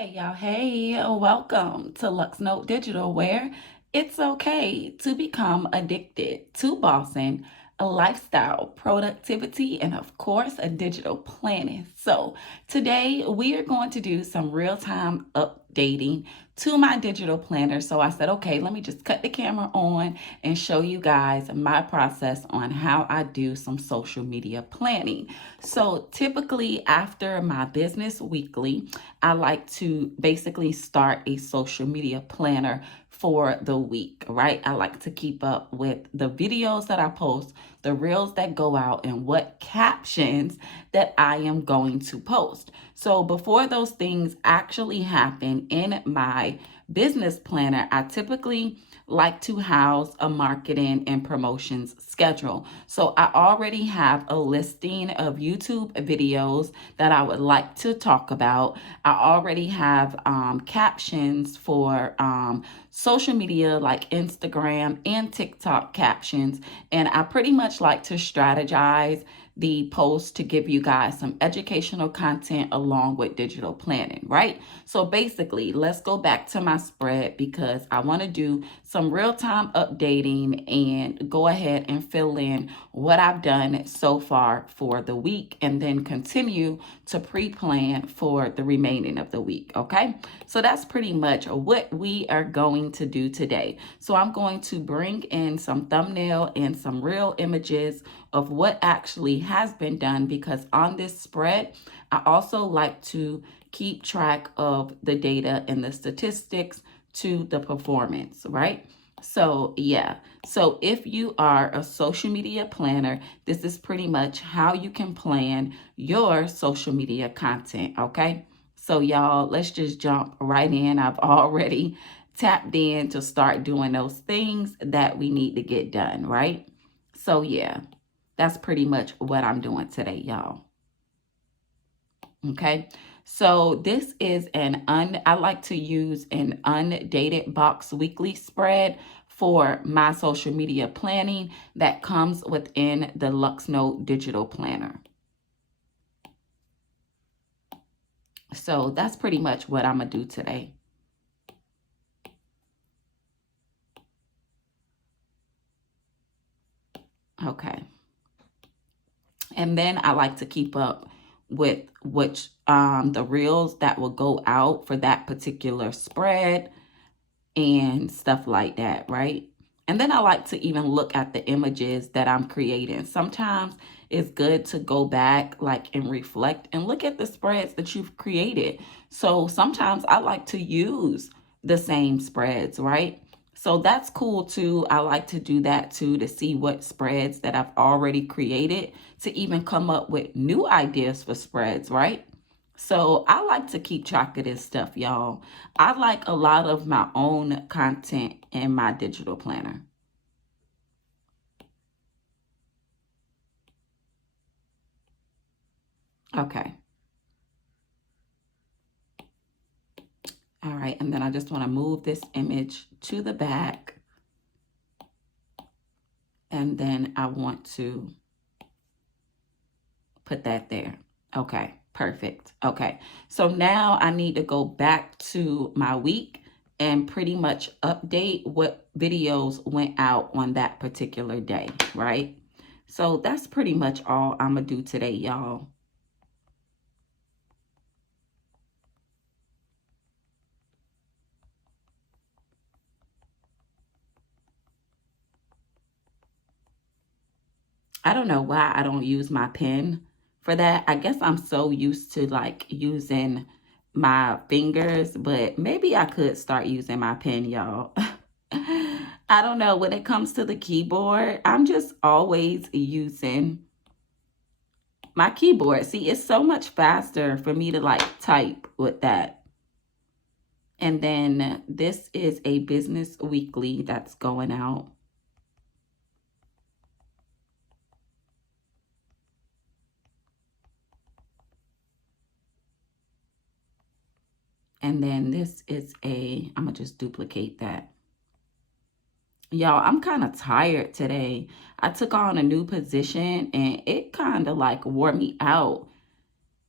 Hey y'all, hey, welcome to Luxnotedigital, where it's okay to become addicted to bossing, a lifestyle, productivity, and of course, a digital planning. So, today we are going to do some real time updating to my digital planner. So, I said, okay, let me just cut the camera on and show you guys my process on how I do some social media planning. So, typically, after my business weekly, I like to basically start a social media planner for the week, right? I like to keep up with the videos that I post, the reels that go out, and what captions that I am going to post. So before those things actually happen in my business planner, I typically like to house a marketing and promotions schedule. So I already have a listing of YouTube videos that I would like to talk about. I already have captions for social media like Instagram and TikTok captions. And I pretty much like to strategize the post to give you guys some educational content along with digital planning, right? So basically, let's go back to my spread because I want to do some real-time updating and go ahead and fill in what I've done so far for the week and then continue to pre-plan for the remaining of the week, okay? So that's pretty much what we are going to do today. So I'm going to bring in some thumbnail and some real images of what actually has been done because on this spread, I also like to keep track of the data and the statistics to the performance, right? So yeah, so if you are a social media planner, this is pretty much how you can plan your social media content, okay? So y'all, let's just jump right in. I've already tapped in to start doing those things that we need to get done, right? So yeah, that's pretty much what I'm doing today, y'all. Okay. So this is I like to use an undated box weekly spread for my social media planning that comes within the Luxnote digital planner. So that's pretty much what I'm going to do today. Okay. And then I like to keep up with the reels that will go out for that particular spread and stuff like that, right? And then I like to even look at the images that I'm creating. Sometimes it's good to go back like and reflect and look at the spreads that you've created. So sometimes I like to use the same spreads, right? So that's cool too. I like to do that too to see what spreads that I've already created to even come up with new ideas for spreads, right? So I like to keep track of this stuff, y'all. I like a lot of my own content in my digital planner. Okay. All right. And then I just want to move this image to the back. And then I want to put that there. Okay. Perfect. Okay. So now I need to go back to my week and pretty much update what videos went out on that particular day, right? So that's pretty much all I'm going to do today, y'all. I don't know why I don't use my pen for that. I guess I'm so used to like using my fingers, but maybe I could start using my pen, y'all. I don't know. When it comes to the keyboard, I'm just always using my keyboard. See, it's so much faster for me to like type with that. And then this is a business weekly that's going out. And then this is I'm going to just duplicate that. Y'all, I'm kind of tired today. I took on a new position and it kind of like wore me out.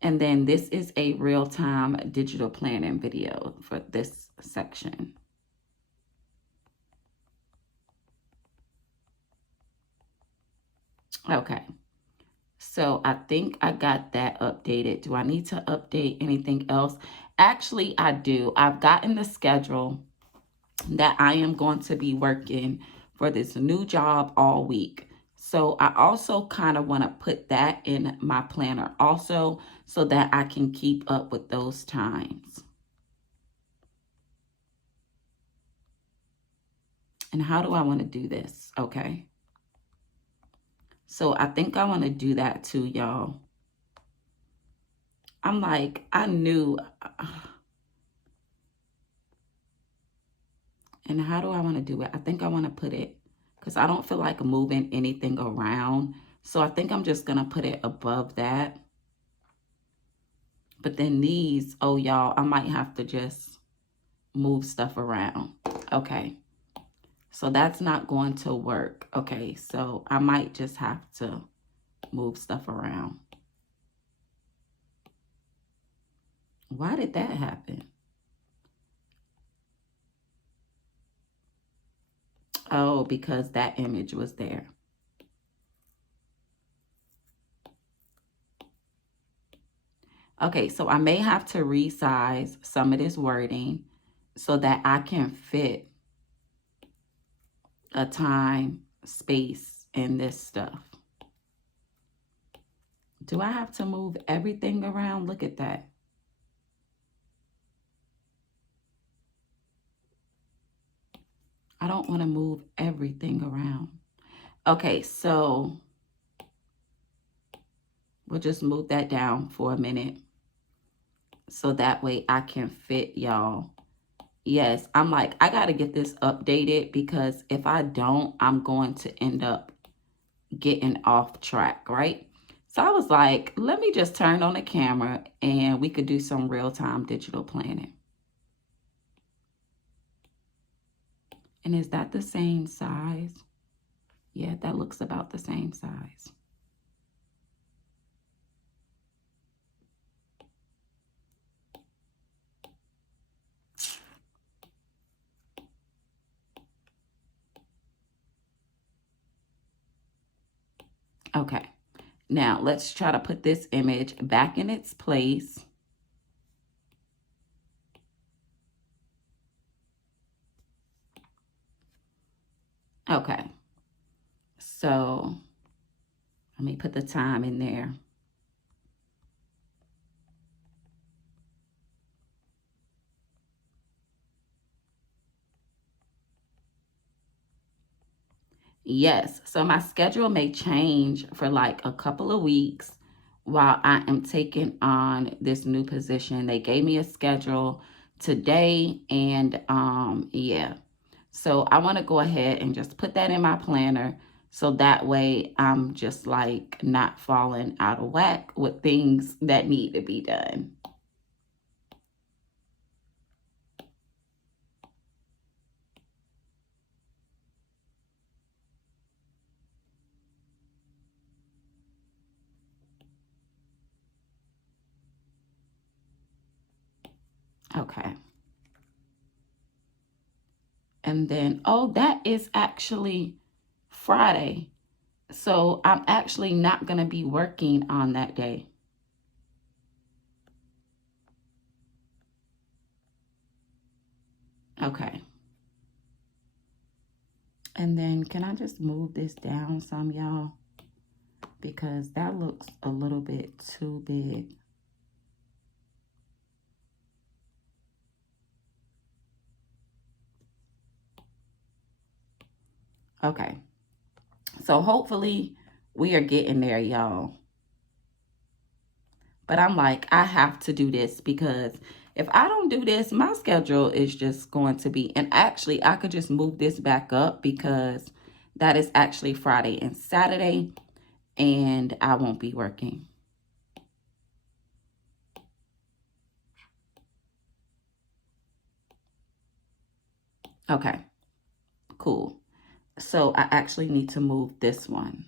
And then this is a real-time digital planning video for this section. Okay, so I think I got that updated. Do I need to update anything else? Actually, I do. I've gotten the schedule that I am going to be working for this new job all week. So I also kind of want to put that in my planner also so that I can keep up with those times. And how do I want to do this? Okay. So I think I want to do that too, y'all. I'm like, I knew. And how do I want to do it? I think I want to put it, because I don't feel like moving anything around. So I think I'm just going to put it above that. But then these, oh, y'all, I might have to just move stuff around. Okay. So that's not going to work. Okay. So I might just have to move stuff around. Why did that happen? Oh, because that image was there. Okay, so I may have to resize some of this wording so that I can fit a time, space, and this stuff. Do I have to move everything around? Look at that. I don't want to move everything around. Okay, so we'll just move that down for a minute so that way I can fit y'all. Yes, I'm like, I got to get this updated because if I don't, I'm going to end up getting off track, right? So I was like, let me just turn on the camera and we could do some real-time digital planning. And is that the same size? Yeah, that looks about the same size. Okay, now let's try to put this image back in its place. Okay, so let me put the time in there. Yes, so my schedule may change for like a couple of weeks while I am taking on this new position. They gave me a schedule today and yeah. So I want to go ahead and just put that in my planner so that way I'm just like not falling out of whack with things that need to be done. Okay. And then, oh, that is actually Friday. So I'm actually not going to be working on that day. Okay. And then can I just move this down some, y'all? Because that looks a little bit too big. Okay. So hopefully we are getting there, y'all. But I'm like, I have to do this because if I don't do this, my schedule is just going to be, and actually I could just move this back up because that is actually Friday and Saturday and I won't be working. Okay, cool. So I actually need to move this one.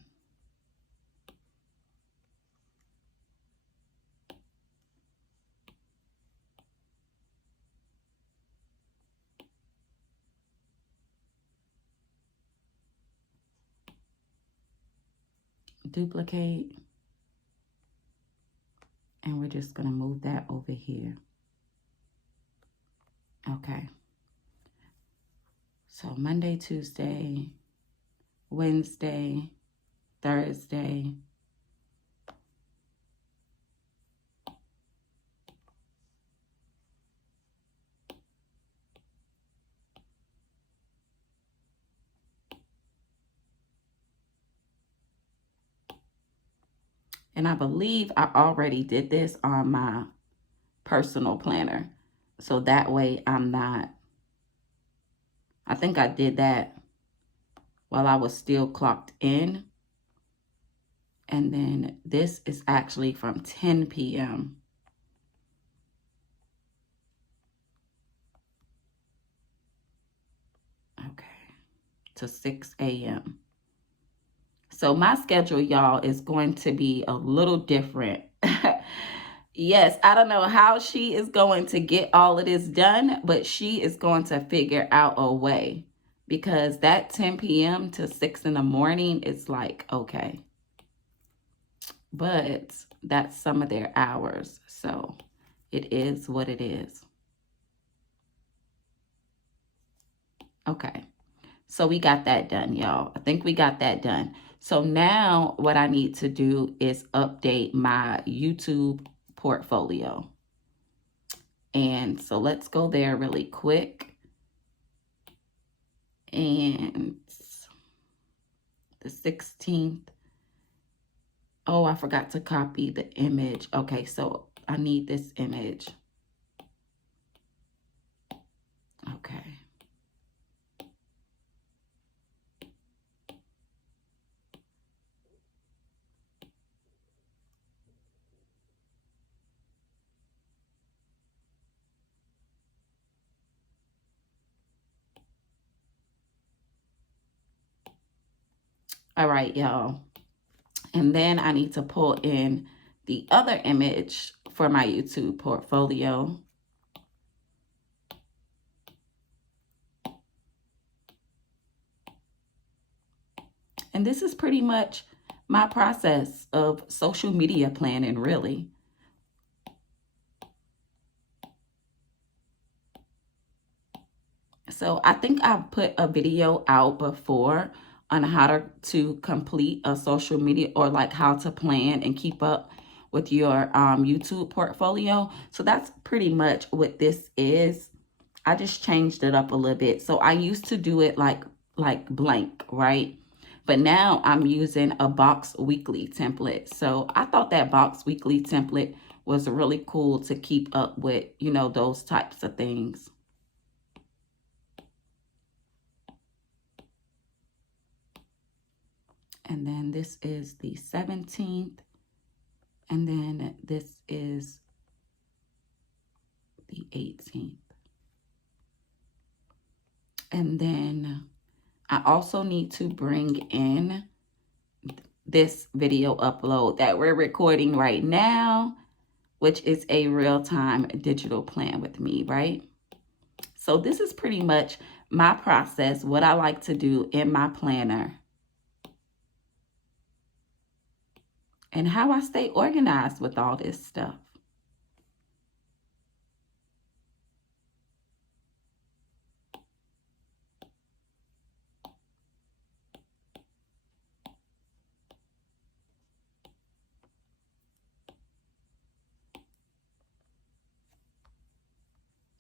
duplicate. And we're just going to move that over here. Okay. So Monday, Tuesday, Wednesday, Thursday. And I believe I already did this on my personal planner. So that way I'm not, I think I did that while I was still clocked in. And then this is actually from 10 p.m. Okay, to 6 a.m. So my schedule, y'all, is going to be a little different. Yes, I don't know how she is going to get all of this done, but she is going to figure out a way, because that 10 p.m. to 6 in the morning is like, okay. But that's some of their hours, so it is what it is. Okay, so we got that done, y'all. I think we got that done. So now what I need to do is update my YouTube portfolio. And so let's go there really quick. And the 16th. Oh, I forgot to copy the image. Okay, so I need this image. Okay. All right, y'all. And then I need to pull in the other image for my YouTube portfolio. And this is pretty much my process of social media planning, really. So I think I've put a video out before on how to complete a social media, or like how to plan and keep up with your YouTube portfolio. So that's pretty much what this is. I just changed it up a little bit. So I used to do it like blank, right? But now I'm using a Box Weekly template. So I thought that Box Weekly template was really cool to keep up with, you know, those types of things. And then this is the 17th. And then this is the 18th. And then I also need to bring in this video upload that we're recording right now, which is a real-time digital plan with me, right? So this is pretty much my process, what I like to do in my planner, and how I stay organized with all this stuff.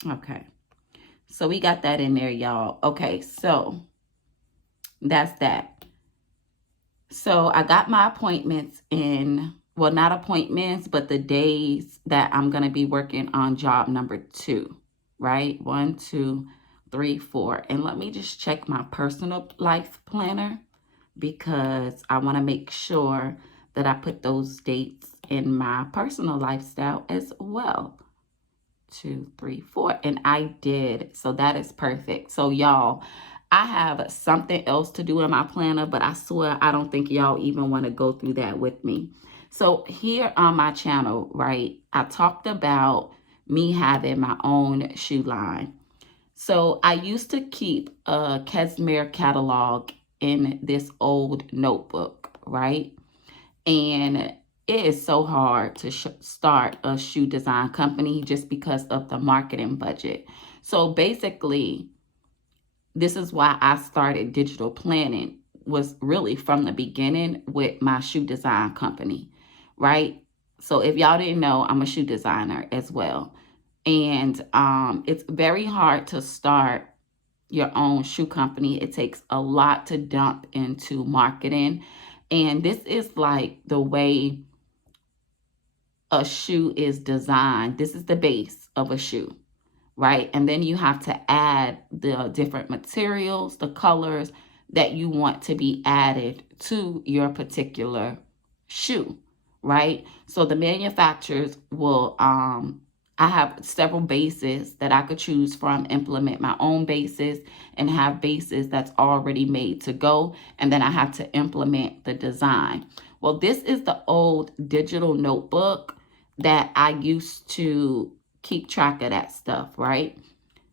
Okay, so we got that in there, y'all. Okay, so that's that. So I got my appointments in, well, not appointments, but the days that I'm going to be working on job number 2, right? 1, 2, 3, 4. And let me just check my personal life planner, because I want to make sure that I put those dates in my personal lifestyle as well. 2, 3, 4. And I did. So that is perfect. So y'all, I have something else to do in my planner, but I swear I don't think y'all even want to go through that with me. So here on my channel, right, I talked about me having my own shoe line. So I used to keep a Kesmere catalog in this old notebook, right? And it is so hard to start a shoe design company just because of the marketing budget. So basically, this is why I started digital planning, was really from the beginning with my shoe design company, right? So if y'all didn't know, I'm a shoe designer as well. And it's very hard to start your own shoe company. It takes a lot to dump into marketing. And this is like the way a shoe is designed. This is the base of a shoe, right? And then you have to add the different materials, the colors that you want to be added to your particular shoe, right? So the manufacturers will, I have several bases that I could choose from, implement my own bases, and have bases that's already made to go. And then I have to implement the design. Well, this is the old digital notebook that I used to keep track of that stuff, right?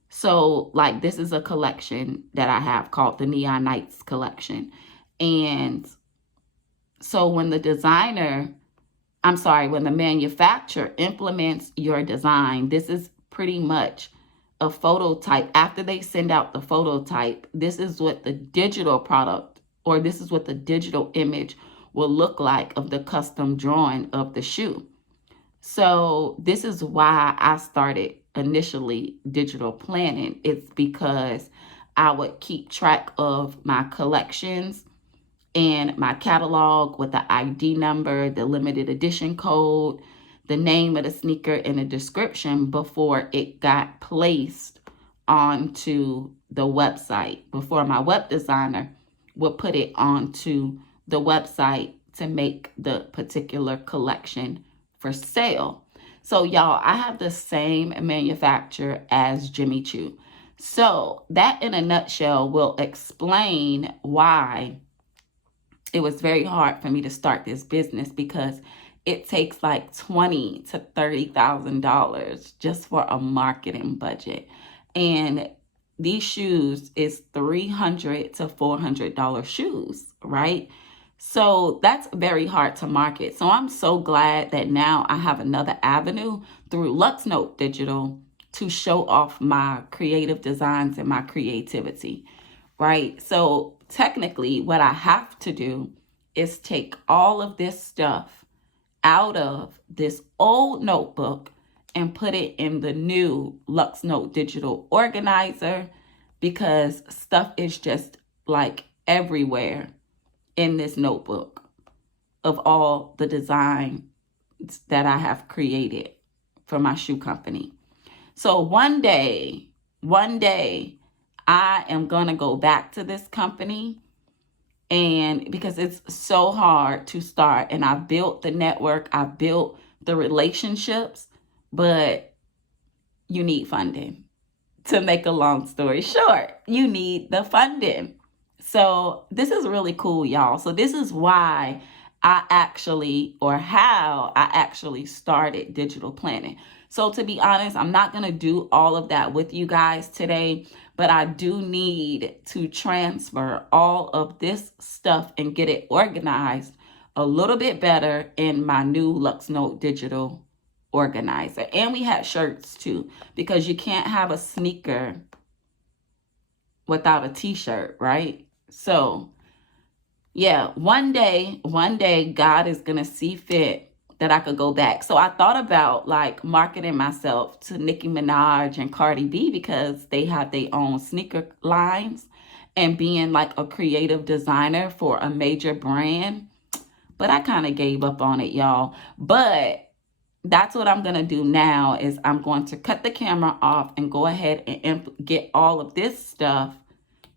So, like, this is a collection that I have called the Neon Nights collection. And so when when the manufacturer implements your design, this is pretty much a phototype. After they send out the phototype, this is what the digital product, or this is what the digital image will look like of the custom drawing of the shoe. So this is why I started initially digital planning. It's because I would keep track of my collections and my catalog with the ID number, the limited edition code, the name of the sneaker, and the description before it got placed onto the website, before my web designer would put it onto the website to make the particular collection for sale. So y'all, I have the same manufacturer as Jimmy Choo. So that in a nutshell will explain why it was very hard for me to start this business, because it takes like $20,000 to $30,000 just for a marketing budget. And these shoes is $300 to $400 shoes, right? So that's very hard to market. So I'm so glad that now I have another avenue through Luxnotedigital to show off my creative designs and my creativity, right? So technically what I have to do is take all of this stuff out of this old notebook and put it in the new Luxnotedigital organizer, because stuff is just like everywhere in this notebook of all the designs that I have created for my shoe company. So one day, I am going to go back to this company, and because it's so hard to start, and I've built the network, I've built the relationships, but you need funding. To make a long story short, you need the funding. So this is really cool, y'all. So this is why how I actually started digital planning. So to be honest, I'm not going to do all of that with you guys today, but I do need to transfer all of this stuff and get it organized a little bit better in my new Luxnotedigital organizer. And we had shirts too, because you can't have a sneaker without a t-shirt, right? So yeah, one day, God is going to see fit that I could go back. So I thought about like marketing myself to Nicki Minaj and Cardi B, because they have their own sneaker lines, and being like a creative designer for a major brand. But I kind of gave up on it, y'all. But that's what I'm going to do now, is I'm going to cut the camera off and go ahead and get all of this stuff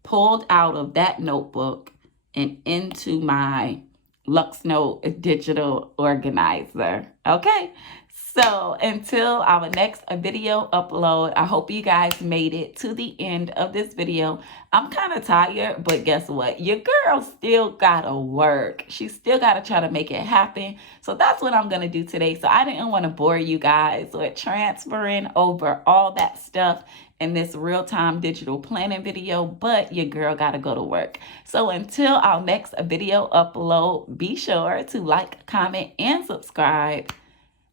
pulled out of that notebook and into my Luxnotedigital organizer. Okay, so until our next video upload, I hope you guys made it to the end of this video. I'm kind of tired, but guess what? Your girl still gotta work. She still gotta try to make it happen. So that's what I'm gonna do today. So I didn't want to bore you guys with transferring over all that stuff in this real-time digital planning video, but your girl gotta go to work. So until our next video upload, be sure to like, comment, and subscribe.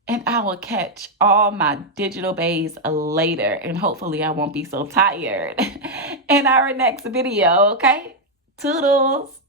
And I will catch all my digital bays later. And hopefully I won't be so tired in our next video, okay? Toodles!